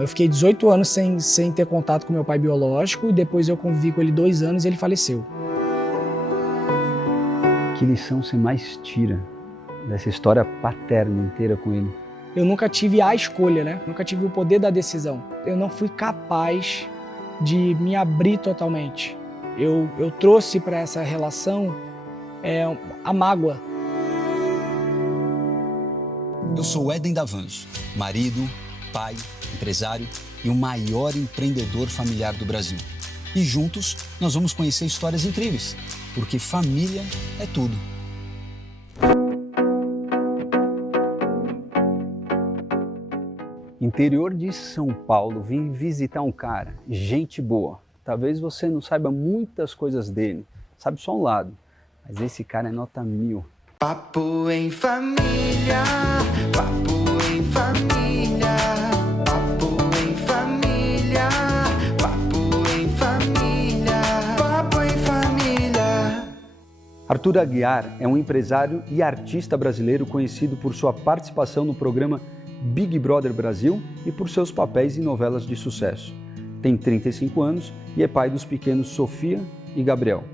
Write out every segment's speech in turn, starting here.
Eu fiquei 18 anos sem ter contato com meu pai biológico, e depois eu convivi com ele 2 anos e ele faleceu. Que lição você mais tira dessa história paterna inteira com ele? Eu nunca tive a escolha, né? Nunca tive o poder da decisão. Eu não fui capaz de me abrir totalmente. Eu trouxe para essa relação a mágoa. Eu sou Éden Davanzo, marido, pai, empresário e o maior empreendedor familiar do Brasil. E juntos nós vamos conhecer histórias incríveis, porque família é tudo. Interior de São Paulo, vim visitar um cara, gente boa. Talvez você não saiba muitas coisas dele, sabe só um lado, mas esse cara é nota 1000. Papo em família, papo em família, papo em família, papo em família, papo em família. Arthur Aguiar é um empresário e artista brasileiro conhecido por sua participação no programa Big Brother Brasil e por seus papéis em novelas de sucesso. Tem 35 anos e é pai dos pequenos Sofia e Gabriel.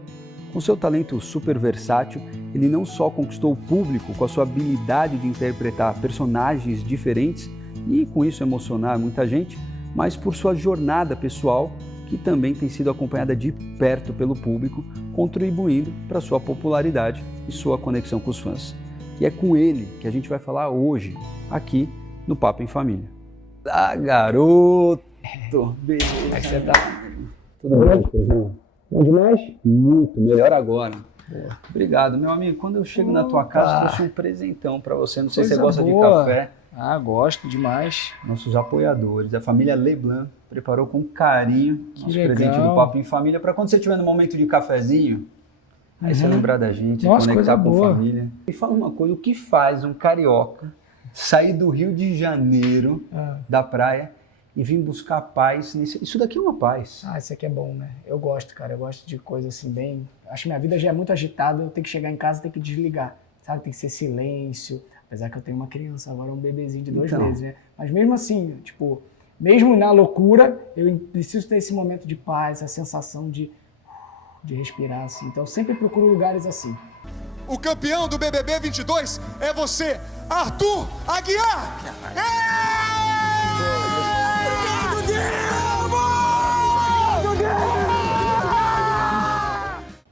Com seu talento super versátil, ele não só conquistou o público com a sua habilidade de interpretar personagens diferentes e com isso emocionar muita gente, mas por sua jornada pessoal, que também tem sido acompanhada de perto pelo público, contribuindo para sua popularidade e sua conexão com os fãs. E é com ele que a gente vai falar hoje, aqui no Papo em Família. Ah, garoto! Beleza. Como é que você tá? Tudo bem, Pedro? Bom demais? Muito, melhor agora. Boa. Obrigado, meu amigo. Quando eu chego na tua casa, trouxe um presentão para você. Não sei se você Coisa gosta boa. de café. Ah, gosto demais. Nossos apoiadores, a família Leblanc, preparou com carinho Que nosso legal. presente do Papo em Família para quando você estiver no momento de cafezinho, aí você lembrar da gente, Nossa, conectar coisa com a boa. família. E fala uma coisa, o que faz um carioca sair do Rio de Janeiro, da praia, e vir buscar paz nisso? Isso daqui é uma paz. Ah, isso aqui é bom, né? Eu gosto, cara. Eu gosto de coisa assim bem... Acho que minha vida já é muito agitada, eu tenho que chegar em casa e tenho que desligar. Sabe? Tem que ser silêncio. Apesar que eu tenho uma criança, agora um bebezinho de 2 Então. meses, né? Mas mesmo assim, tipo... Mesmo na loucura, eu preciso ter esse momento de paz, essa sensação de respirar, assim. Então eu sempre procuro lugares assim. O campeão do BBB 22 é você, Arthur Aguiar!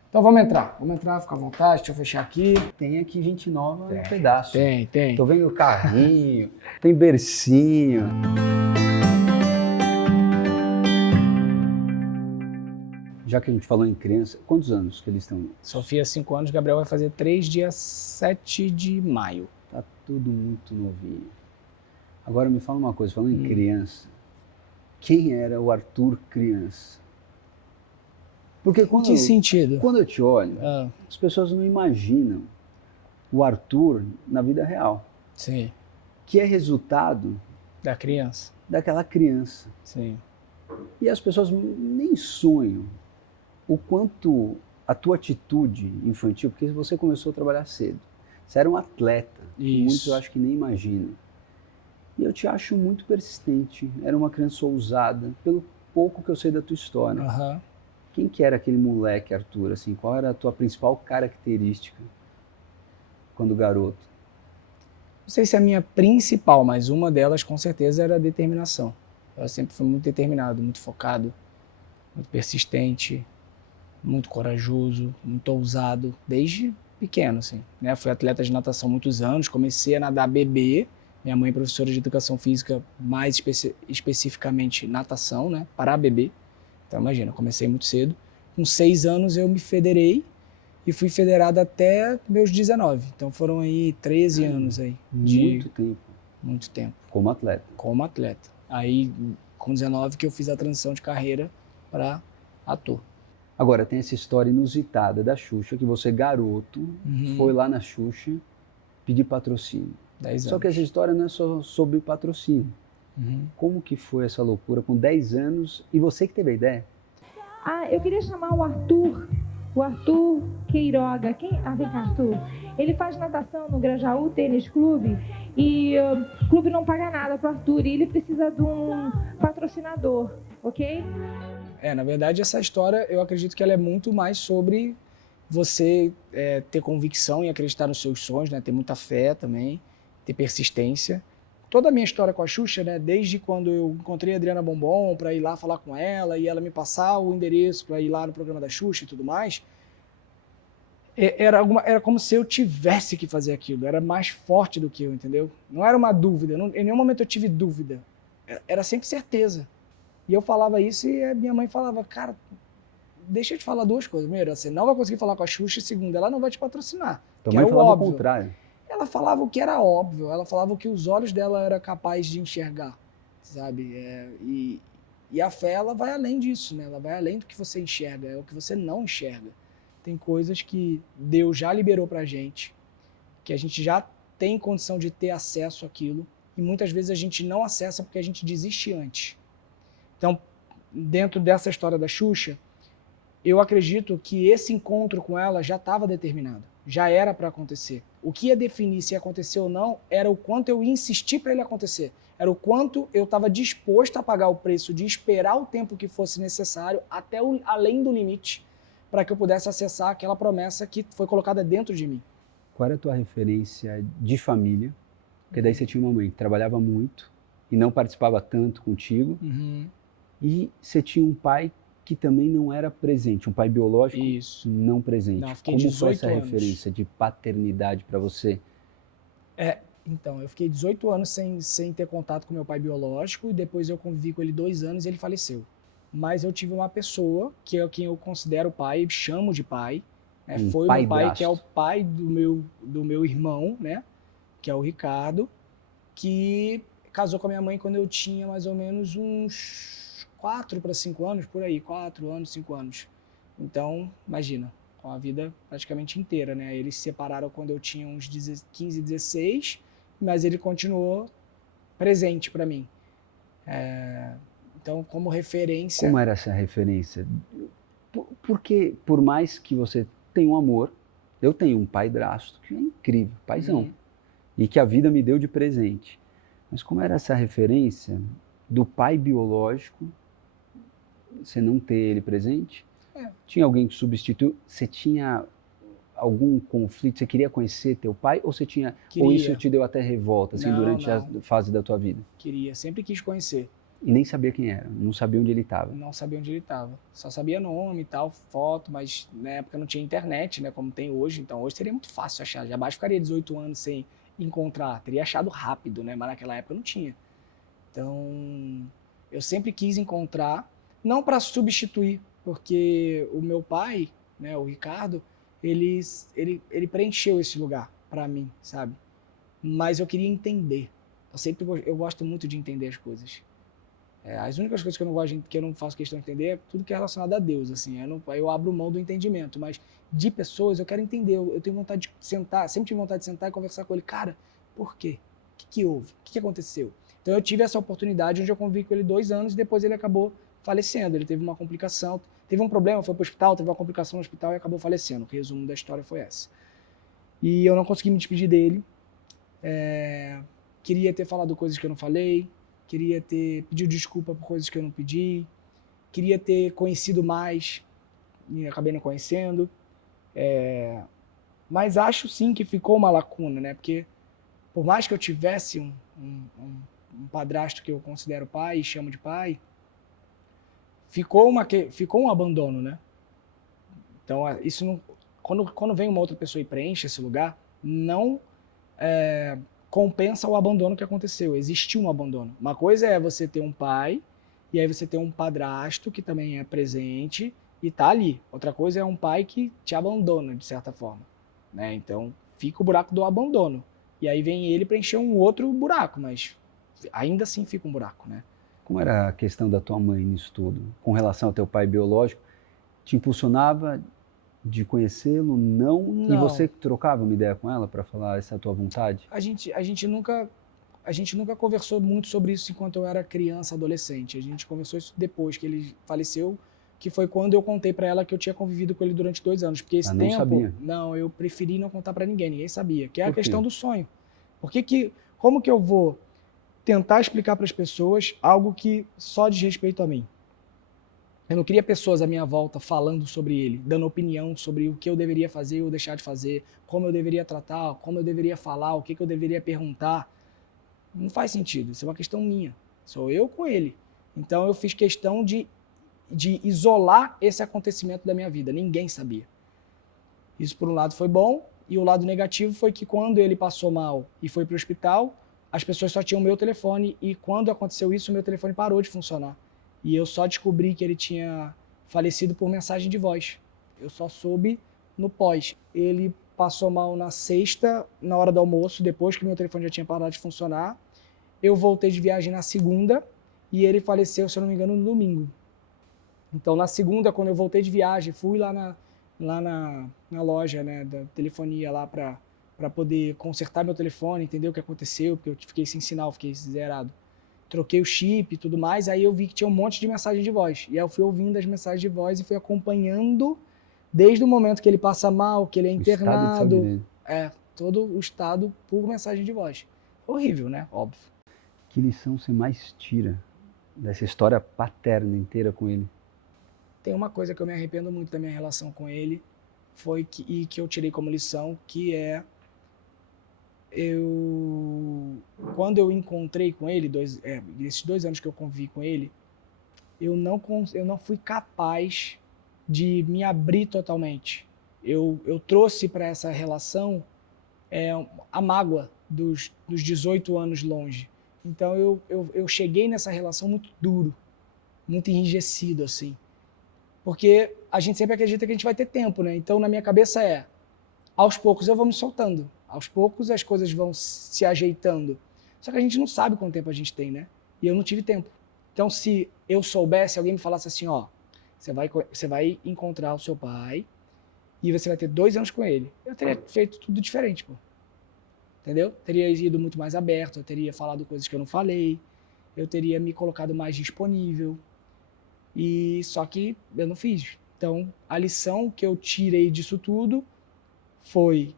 Então vamos entrar, fica à vontade, deixa eu fechar aqui. Tem aqui gente nova no pedaço. Tem. Tô vendo carrinho, tem bercinho. Já que a gente falou em criança, quantos anos que eles estão? Sofia, 5 anos, Gabriel vai fazer 3 dia 7 de maio. Tá tudo muito novinho. Agora me fala uma coisa, falando em criança, quem era o Arthur criança? Porque quando, Que sentido? quando eu te olho, Ah, as pessoas não imaginam o Arthur na vida real, sim, que é resultado da criança, daquela criança. sim. E as pessoas nem sonham o quanto a tua atitude infantil, porque você começou a trabalhar cedo, você era um atleta, Isso. muitos eu acho que nem imaginam. E eu te acho muito persistente, era uma criança ousada, pelo pouco que eu sei da tua história. Aham. Quem que era aquele moleque, Arthur? Assim, qual era a tua principal característica quando garoto? Não sei se é a minha principal, mas uma delas com certeza era a determinação. Eu sempre fui muito determinado, muito focado, muito persistente, muito corajoso, muito ousado, desde pequeno, assim, né? Fui atleta de natação há muitos anos, comecei a nadar bebê. Minha mãe é professora de educação física, mais especificamente natação, né? Para bebê. Então imagina, comecei muito cedo. Com 6 anos eu me federei e fui federado até meus 19. Então foram aí 13 anos aí. Muito tempo Muito tempo, como atleta. como atleta. Aí com 19 que eu fiz a transição de carreira para ator. Agora, tem essa história inusitada da Xuxa, que você, garoto, foi lá na Xuxa pedir patrocínio. 10 anos. Só que essa história não é só sobre patrocínio. Como que foi essa loucura com 10 anos e você que teve a ideia? Ah, eu queria chamar o Arthur o Arthur Queiroga. Vem cá, Arthur. Ele faz natação no Grajaú Tênis Clube e o clube não paga nada pro Arthur e ele precisa de um patrocinador, ok? Na verdade, essa história, eu acredito que ela é muito mais sobre você ter convicção e acreditar nos seus sonhos, né? Ter muita fé também, ter persistência. Toda a minha história com a Xuxa, né? Desde quando eu encontrei a Adriana Bombom para ir lá falar com ela e ela me passar o endereço para ir lá no programa da Xuxa e tudo mais, era como se eu tivesse que fazer aquilo, era mais forte do que eu, entendeu? Não era uma dúvida, em nenhum momento eu tive dúvida, era sempre certeza. E eu falava isso e a minha mãe falava, cara, deixa eu te falar duas coisas. Primeiro, você não vai conseguir falar com a Xuxa, e segundo, ela não vai te patrocinar. Tua mãe falava o contrário. Ela falava o que era óbvio, ela falava o que os olhos dela eram capazes de enxergar, sabe? E a fé, ela vai além disso, né? Ela vai além do que você enxerga, é o que você não enxerga. Tem coisas que Deus já liberou pra gente, que a gente já tem condição de ter acesso àquilo, e muitas vezes a gente não acessa porque a gente desiste antes. Então, dentro dessa história da Xuxa, eu acredito que esse encontro com ela já estava determinado, já era para acontecer. O que ia definir se ia acontecer ou não era o quanto eu ia insistir para ele acontecer, era o quanto eu estava disposto a pagar o preço de esperar o tempo que fosse necessário, até além do limite, para que eu pudesse acessar aquela promessa que foi colocada dentro de mim. Qual era a tua referência de família? Porque daí você tinha uma mãe que trabalhava muito e não participava tanto contigo. Uhum. E você tinha um pai que também não era presente, um pai biológico Isso. não presente. Não, fiquei Como 18 foi essa anos. referência de paternidade para você? Então, eu fiquei 18 anos sem ter contato com meu pai biológico e depois eu convivi com ele 2 anos e ele faleceu. Mas eu tive uma pessoa que é quem eu considero pai, chamo de pai, né? Foi o meu pai, que é o pai do meu irmão, né? Que é o Ricardo, que casou com a minha mãe quando eu tinha mais ou menos uns 4 para 5 anos, por aí, 4 anos, 5 anos. Então, imagina, com a vida praticamente inteira, né? Eles se separaram quando eu tinha uns 15, 16, mas ele continuou presente para mim. Então, como referência... Como era essa referência? Porque, por mais que você tenha um amor, eu tenho um padrasto que é incrível, paizão, e que a vida me deu de presente. Mas como era essa referência do pai biológico, você não ter ele presente? Tinha alguém que substituiu? Você tinha algum conflito? Você queria conhecer teu pai? Ou você tinha? Queria. Ou isso te deu até revolta, assim, Não, durante não. a fase da tua vida? Queria, sempre quis conhecer. E nem sabia quem era, não sabia onde ele estava. Não sabia onde ele estava. Só sabia nome e tal, foto, mas na época não tinha internet, né, como tem hoje. Então hoje seria muito fácil achar. Jamais ficaria 18 anos sem encontrar. Teria achado rápido, né, mas naquela época não tinha. Então eu sempre quis encontrar, não para substituir, porque o meu pai, né, o Ricardo, ele preencheu esse lugar para mim, sabe? Mas eu queria entender. Eu gosto muito de entender as coisas. As únicas coisas que eu não gosto, que eu não faço questão de entender, é tudo que é relacionado a Deus, assim. Eu abro mão do entendimento, mas de pessoas eu quero entender. Eu tenho vontade de sentar, sempre tive vontade de sentar e conversar com ele. Cara, por quê? O que houve? O que aconteceu? Então eu tive essa oportunidade onde eu convivi com ele 2 anos e depois ele acabou falecendo. Ele teve uma complicação, teve um problema, foi para o hospital, teve uma complicação no hospital e acabou falecendo. O resumo da história foi essa. E eu não consegui me despedir dele. Queria ter falado coisas que eu não falei, queria ter pedido desculpa por coisas que eu não pedi, queria ter conhecido mais e acabei não conhecendo. Mas acho sim que ficou uma lacuna, né? Porque por mais que eu tivesse um padrasto que eu considero pai e chamo de pai, ficou um abandono, né? Então, isso não, quando vem uma outra pessoa e preenche esse lugar, não compensa o abandono que aconteceu. Existiu um abandono. Uma coisa é você ter um pai, e aí você ter um padrasto que também é presente e tá ali. Outra coisa é um pai que te abandona, de certa forma, né? Então, fica o buraco do abandono. E aí vem ele preencher um outro buraco, mas ainda assim fica um buraco, né? Como era a questão da tua mãe nisso tudo? Com relação ao teu pai biológico, te impulsionava de conhecê-lo? Não. E você trocava uma ideia com ela para falar essa tua vontade? A gente nunca conversou muito sobre isso enquanto eu era criança, adolescente. A gente conversou isso depois que ele faleceu, que foi quando eu contei pra ela que eu tinha convivido com ele durante 2 anos. Porque esse Ela não tempo, sabia? não, eu preferi não contar pra ninguém sabia, que é a Por quê? questão do sonho. Como que eu vou tentar explicar para as pessoas algo que só diz respeito a mim? Eu não queria pessoas à minha volta falando sobre ele, dando opinião sobre o que eu deveria fazer ou deixar de fazer, como eu deveria tratar, como eu deveria falar, o que eu deveria perguntar. Não faz sentido, isso é uma questão minha. Sou eu com ele. Então eu fiz questão de isolar esse acontecimento da minha vida. Ninguém sabia. Isso, por um lado, foi bom, e o lado negativo foi que quando ele passou mal e foi para o hospital, as pessoas só tinham o meu telefone, e quando aconteceu isso, o meu telefone parou de funcionar. E eu só descobri que ele tinha falecido por mensagem de voz. Eu só soube no pós. Ele passou mal na sexta, na hora do almoço, depois que meu telefone já tinha parado de funcionar. Eu voltei de viagem na segunda, e ele faleceu, se eu não me engano, no domingo. Então, na segunda, quando eu voltei de viagem, fui lá na loja, né, da telefonia lá para poder consertar meu telefone, entender o que aconteceu, porque eu fiquei sem sinal, fiquei zerado. Troquei o chip e tudo mais, aí eu vi que tinha um monte de mensagem de voz. E aí eu fui ouvindo as mensagens de voz e fui acompanhando desde o momento que ele passa mal, que ele é internado. Todo o estado por mensagem de voz. Horrível, né? Óbvio. Que lição você mais tira dessa história paterna inteira com ele? Tem uma coisa que eu me arrependo muito da minha relação com ele, e que eu tirei como lição, que é quando eu encontrei com ele, esses 2 anos que eu convivi com ele, eu não fui capaz de me abrir totalmente. Eu trouxe para essa relação a mágoa dos 18 anos longe. Então eu cheguei nessa relação muito duro, muito enrijecido, assim. Porque a gente sempre acredita que a gente vai ter tempo, né? Então na minha cabeça aos poucos eu vou me soltando. Aos poucos as coisas vão se ajeitando. Só que a gente não sabe quanto tempo a gente tem, né? E eu não tive tempo. Então, se eu soubesse, alguém me falasse assim, ó, você vai encontrar o seu pai e você vai ter 2 anos com ele. Eu teria feito tudo diferente, pô. Entendeu? Teria ido muito mais aberto, eu teria falado coisas que eu não falei, eu teria me colocado mais disponível. E só que eu não fiz. Então, a lição que eu tirei disso tudo foi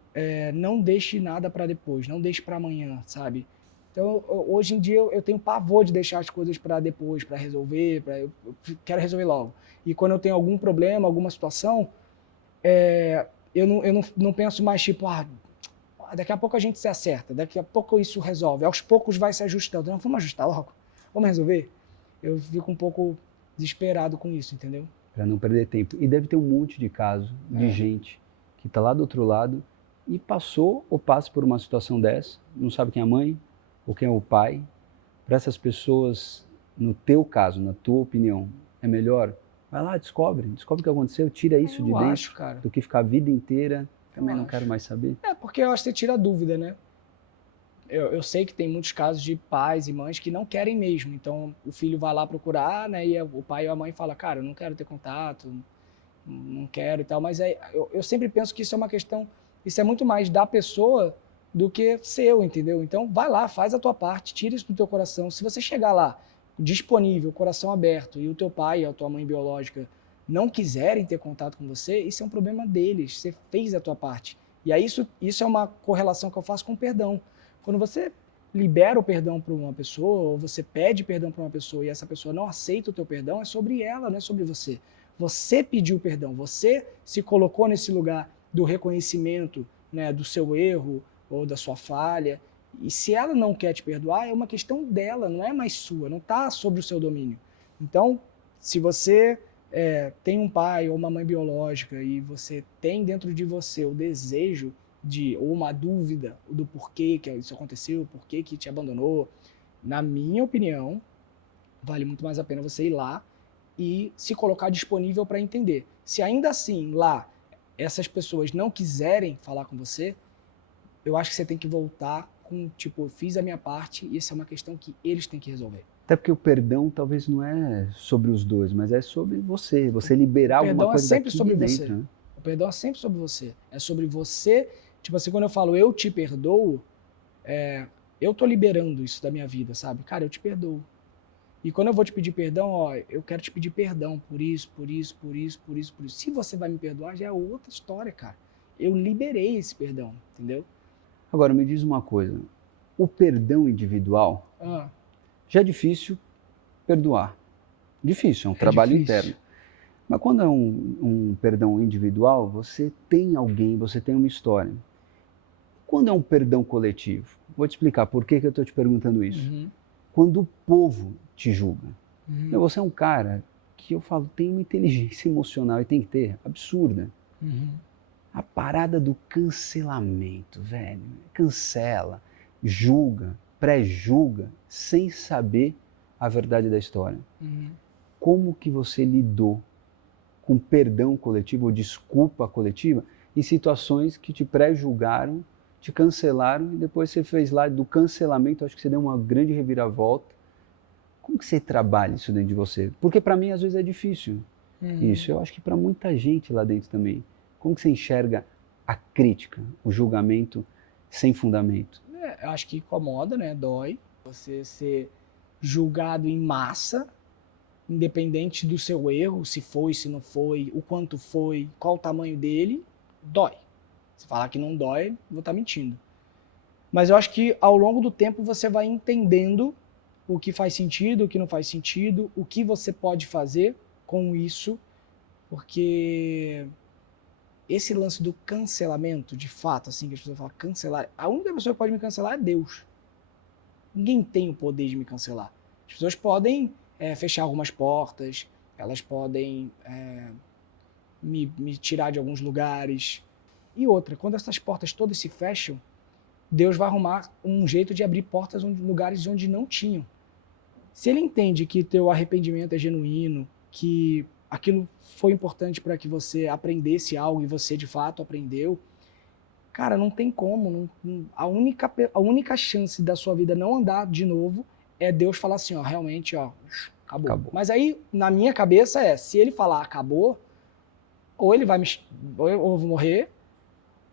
não deixe nada para depois, não deixe para amanhã, sabe? Então, hoje em dia, eu tenho pavor de deixar as coisas para depois, para resolver, eu quero resolver logo. E quando eu tenho algum problema, alguma situação, eu não penso mais tipo, daqui a pouco a gente se acerta, daqui a pouco isso resolve, aos poucos vai se ajustando. Não, vamos ajustar logo, vamos resolver. Eu fico um pouco desesperado com isso, entendeu? Para não perder tempo. E deve ter um monte de caso de gente que está lá do outro lado e passou ou passa por uma situação dessa, não sabe quem é a mãe ou quem é o pai. Para essas pessoas, no teu caso, na tua opinião, é melhor? Vai lá, descobre o que aconteceu, tira isso de dentro, acho, cara. do que ficar a vida inteira, também não acho. quero mais saber. Porque eu acho que você tira a dúvida, né? Eu sei que tem muitos casos de pais e mães que não querem mesmo. Então, o filho vai lá procurar, né? E o pai ou a mãe fala, cara, eu não quero ter contato, não quero e tal. Mas eu sempre penso que isso é uma questão, isso é muito mais da pessoa do que seu, entendeu? Então, vai lá, faz a tua parte, tira isso do teu coração. Se você chegar lá, disponível, coração aberto, e o teu pai e a tua mãe biológica não quiserem ter contato com você, isso é um problema deles. Você fez a tua parte. E aí isso é uma correlação que eu faço com o perdão. Quando você libera o perdão para uma pessoa, ou você pede perdão para uma pessoa e essa pessoa não aceita o teu perdão, é sobre ela, não é sobre você. Você pediu perdão, você se colocou nesse lugar do reconhecimento, né, do seu erro ou da sua falha. E se ela não quer te perdoar, é uma questão dela, não é mais sua, não está sobre o seu domínio. Então, se você tem um pai ou uma mãe biológica e você tem dentro de você o desejo ou uma dúvida do porquê que isso aconteceu, porquê que te abandonou, na minha opinião, vale muito mais a pena você ir lá e se colocar disponível para entender. Se ainda assim, lá, essas pessoas não quiserem falar com você, eu acho que você tem que voltar com, tipo, eu fiz a minha parte e essa é uma questão que eles têm que resolver. Até porque o perdão talvez não é sobre os dois, mas é sobre você liberar alguma coisa daqui de dentro. Né? O perdão é sempre sobre você. É sobre você. Tipo assim, quando eu falo eu te perdoo, eu tô liberando isso da minha vida, sabe? Cara, eu te perdoo. E quando eu vou te pedir perdão, ó, eu quero te pedir perdão por isso, por isso, por isso, por isso, por isso. Se você vai me perdoar, já é outra história, cara. Eu liberei esse perdão, entendeu? Agora, me diz uma coisa. O perdão individual Ah, já é difícil perdoar. Difícil, é um trabalho difícil. interno. Mas quando é um perdão individual, você tem alguém, você tem uma história. Quando é um perdão coletivo? Vou te explicar por que eu estou te perguntando isso. Uhum, Quando o povo te julga. uhum, Você é um cara que eu falo, tem uma inteligência emocional e tem que ter, absurda. uhum. A parada do cancelamento, velho. Cancela, julga, pré-julga, sem saber a verdade da história. Uhum. Como que você lidou com perdão coletivo ou desculpa coletiva em situações que te pré-julgaram, te cancelaram e depois você fez lá do cancelamento, acho que você deu uma grande reviravolta. Como que você trabalha isso dentro de você? Porque para mim às vezes é difícil isso. Eu acho que para muita gente lá dentro também. Como que você enxerga a crítica, o julgamento sem fundamento? Eu acho que incomoda, né? Dói. Você ser julgado em massa, independente do seu erro, se foi, se não foi, o quanto foi, qual o tamanho dele, dói. Se falar que não dói, vou estar mentindo. Mas eu acho que ao longo do tempo você vai entendendo o que faz sentido, o que não faz sentido, o que você pode fazer com isso, porque esse lance do cancelamento, de fato, assim, que as pessoas falam cancelar, a única pessoa que pode me cancelar é Deus. Ninguém tem o poder de me cancelar. As pessoas podem fechar algumas portas, elas podem me tirar de alguns lugares. E outra, quando essas portas todas se fecham, Deus vai arrumar um jeito de abrir portas em lugares onde não tinham. Se ele entende que teu arrependimento é genuíno, que aquilo foi importante para que você aprendesse algo e você de fato aprendeu, cara, não tem como. A única chance da sua vida não andar de novo é Deus falar assim, ó, realmente, ó, acabou. Mas aí, na minha cabeça se ele falar acabou, ou ele vai ou eu vou morrer,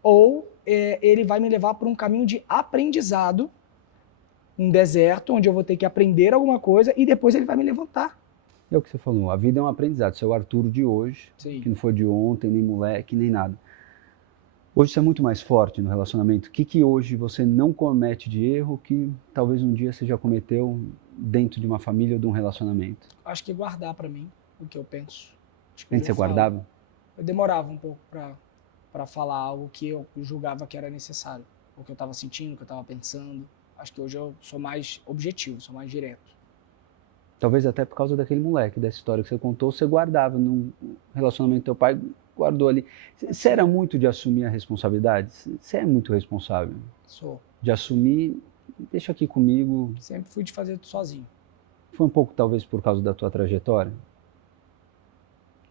ou ele vai me levar para um caminho de aprendizado, um deserto, onde eu vou ter que aprender alguma coisa e depois ele vai me levantar. É o que você falou, a vida é um aprendizado. Você é o Arthur de hoje, Sim. que não foi de ontem, nem moleque, nem nada. Hoje você é muito mais forte no relacionamento. O que hoje você não comete de erro que talvez um dia você já cometeu dentro de uma família ou de um relacionamento? Acho que guardar para mim o que eu penso. Antes você guardava? Eu demorava um pouco para falar algo que eu julgava que era necessário. O que eu estava sentindo, o que eu estava pensando. Acho que hoje eu sou mais objetivo, sou mais direto. Talvez até por causa daquele moleque, dessa história que você contou, você guardava num relacionamento do teu pai, guardou ali. Você era muito de assumir a responsabilidade? Você é muito responsável? Sou. De assumir, deixa aqui comigo. Sempre fui de fazer tudo sozinho. Foi um pouco talvez por causa da tua trajetória?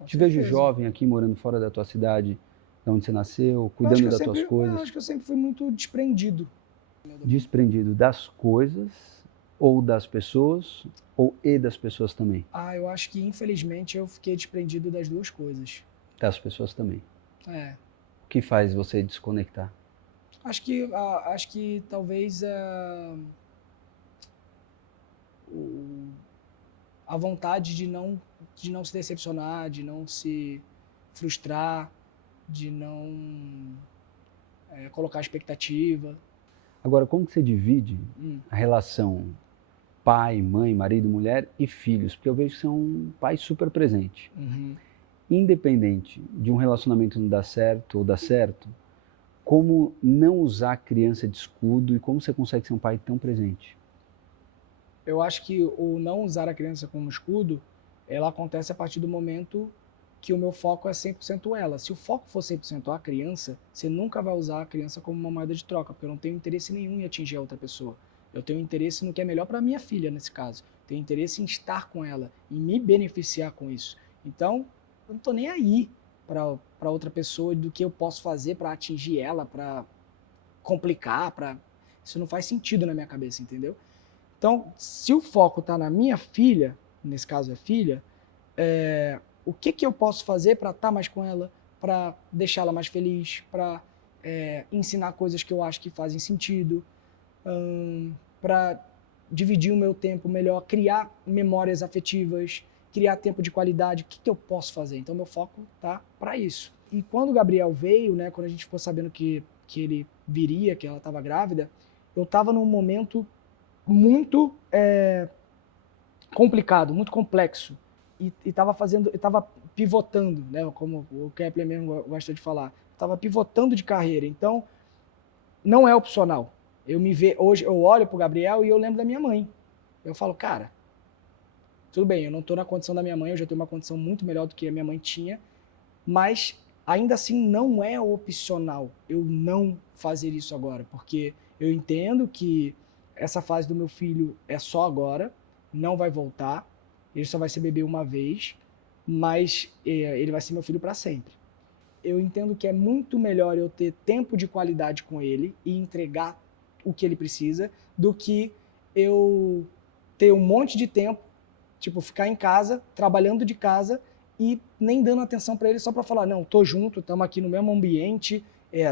Te vejo jovem aqui, morando fora da tua cidade, de onde você nasceu, cuidando das tuas coisas. Eu acho que eu sempre fui muito desprendido. Desprendido das coisas, ou das pessoas, ou das pessoas também? Eu acho que infelizmente eu fiquei desprendido das duas coisas. Das pessoas também. É. O que faz você desconectar? Acho que talvez a vontade de não se decepcionar, de não se frustrar, de não colocar expectativa. Agora, como que você divide a relação pai, mãe, marido, mulher e filhos? Porque eu vejo que você é um pai super presente. Uhum. Independente de um relacionamento não dar certo ou dar certo, como não usar a criança de escudo e como você consegue ser um pai tão presente? Eu acho que o não usar a criança como escudo, ela acontece a partir do momento que o meu foco é 100% ela. Se o foco for 100% a criança, você nunca vai usar a criança como uma moeda de troca, porque eu não tenho interesse nenhum em atingir a outra pessoa. Eu tenho interesse no que é melhor para minha filha, nesse caso. Tenho interesse em estar com ela, em me beneficiar com isso. Então, eu não estou nem aí para outra pessoa do que eu posso fazer para atingir ela, para complicar, isso não faz sentido na minha cabeça, entendeu? Então, se o foco está na minha filha, nesse caso é filha, o que eu posso fazer para estar mais com ela, para deixá-la mais feliz, para ensinar coisas que eu acho que fazem sentido, para dividir o meu tempo melhor, criar memórias afetivas, criar tempo de qualidade. O que eu posso fazer? Então, meu foco tá para isso. E quando o Gabriel veio, né, quando a gente ficou sabendo que ele viria, que ela estava grávida, eu estava num momento muito complicado, muito complexo. E estava pivotando, né, como o Kepler mesmo gosta de falar. Estava pivotando de carreira. Então, não é opcional. Hoje eu olho pro Gabriel e eu lembro da minha mãe. Eu falo, cara, tudo bem, eu não tô na condição da minha mãe, eu já tenho uma condição muito melhor do que a minha mãe tinha, mas ainda assim não é opcional eu não fazer isso agora, porque eu entendo que essa fase do meu filho é só agora, não vai voltar, ele só vai ser bebê uma vez, mas ele vai ser meu filho para sempre. Eu entendo que é muito melhor eu ter tempo de qualidade com ele e entregar o que ele precisa, do que eu ter um monte de tempo, tipo, ficar em casa, trabalhando de casa e nem dando atenção para ele só para falar, não, tô junto, estamos aqui no mesmo ambiente,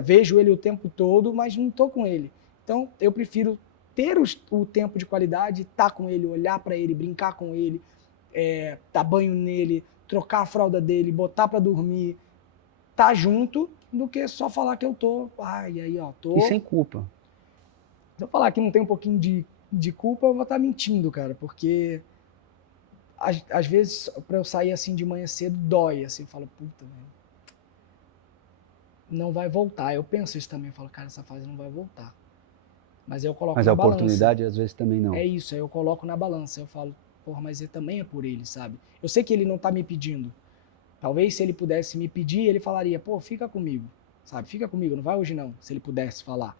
vejo ele o tempo todo, mas não tô com ele. Então, eu prefiro ter o tempo de qualidade, estar com ele, olhar para ele, brincar com ele, dar banho nele, trocar a fralda dele, botar para dormir, tá junto, do que só falar que eu tô, e aí, ó, tô... E sem culpa. Se eu falar que não tem um pouquinho de culpa, eu vou estar mentindo, cara, porque às vezes, pra eu sair assim de manhã cedo, dói, assim, eu falo, puta, velho, não vai voltar. Eu penso isso também, eu falo, cara, essa fase não vai voltar. Mas eu coloco Mas a na balança. oportunidade às vezes também não. É isso, aí eu coloco na balança, eu falo, porra, mas também é por ele, sabe? Eu sei que ele não tá me pedindo. Talvez se ele pudesse me pedir, ele falaria, pô, fica comigo, sabe? Fica comigo, não vai hoje não, se ele pudesse falar.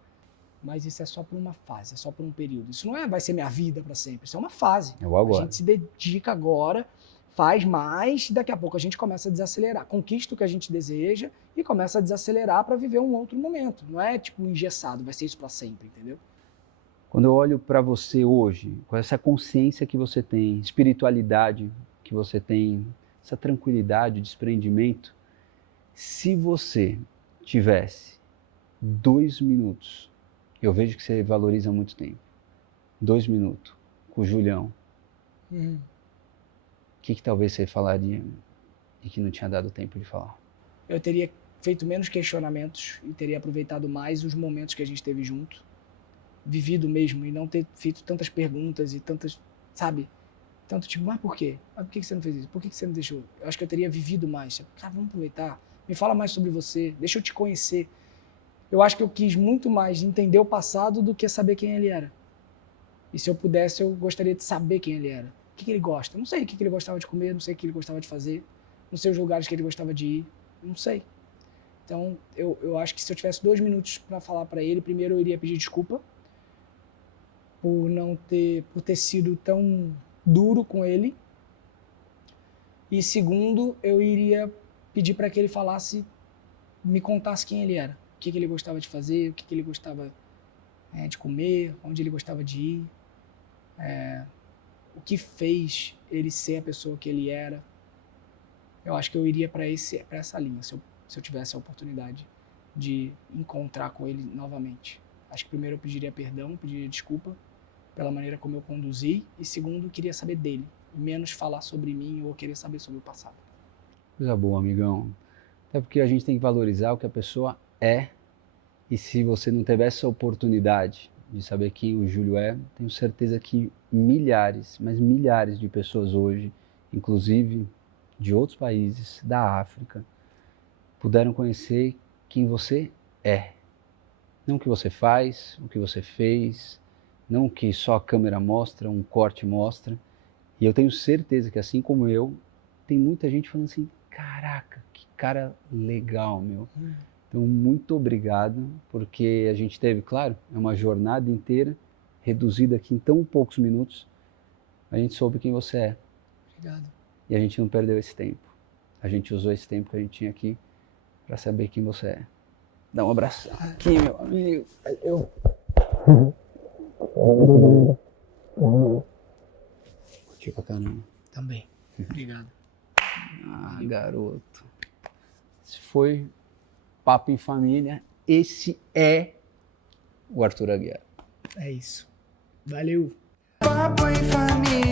Mas isso é só por uma fase, é só por um período. Isso não vai ser minha vida para sempre, isso é uma fase. É o agora. A gente se dedica agora, faz mais, e daqui a pouco a gente começa a desacelerar. Conquista o que a gente deseja e começa a desacelerar para viver um outro momento. Não é tipo engessado, vai ser isso para sempre, entendeu? Quando eu olho para você hoje, com essa consciência que você tem, espiritualidade que você tem, essa tranquilidade, desprendimento, se você tivesse 2 minutos, eu vejo que você valoriza muito tempo, 2 minutos com o Julião, o que talvez você falaria e que não tinha dado tempo de falar? Eu teria feito menos questionamentos e teria aproveitado mais os momentos que a gente teve junto, vivido mesmo, e não ter feito tantas perguntas e tantas, sabe? Tanto tipo, mas por quê? Mas por que você não fez isso? Por que você não deixou? Eu acho que eu teria vivido mais. Cara, vamos aproveitar. Me fala mais sobre você. Deixa eu te conhecer. Eu acho que eu quis muito mais entender o passado do que saber quem ele era. E se eu pudesse, eu gostaria de saber quem ele era. O que ele gosta? Eu não sei o que ele gostava de comer, não sei o que ele gostava de fazer, não sei os lugares que ele gostava de ir, não sei. Então, eu acho que se eu tivesse 2 minutos para falar para ele, primeiro eu iria pedir desculpa por ter sido tão duro com ele. E segundo, eu iria pedir para que ele falasse, me contasse quem ele era, o que ele gostava de fazer, o que ele gostava de comer, onde ele gostava de ir, o que fez ele ser a pessoa que ele era. Eu acho que eu iria para essa linha, se eu tivesse a oportunidade de encontrar com ele novamente. Acho que primeiro eu pediria perdão, pediria desculpa pela maneira como eu conduzi, e segundo, eu queria saber dele, menos falar sobre mim ou querer saber sobre o passado. Coisa boa, amigão. Até porque a gente tem que valorizar o que a pessoa é, e se você não teve essa oportunidade de saber quem o Júlio é, tenho certeza que milhares, mas milhares de pessoas hoje, inclusive de outros países, da África, puderam conhecer quem você é. Não o que você faz, o que você fez, não o que só a câmera mostra, um corte mostra. E eu tenho certeza que, assim como eu, tem muita gente falando assim, caraca, que cara legal, meu. Então, muito obrigado, porque a gente teve, claro, é uma jornada inteira, reduzida aqui em tão poucos minutos, a gente soube quem você é. Obrigado. E a gente não perdeu esse tempo. A gente usou esse tempo que a gente tinha aqui para saber quem você é. Dá um abraço aqui, meu amigo. Curti pra caramba. Também. Obrigado. Ah, garoto. Esse foi Papo em Família. Esse é o Arthur Aguiar. É isso. Valeu. Papo em família.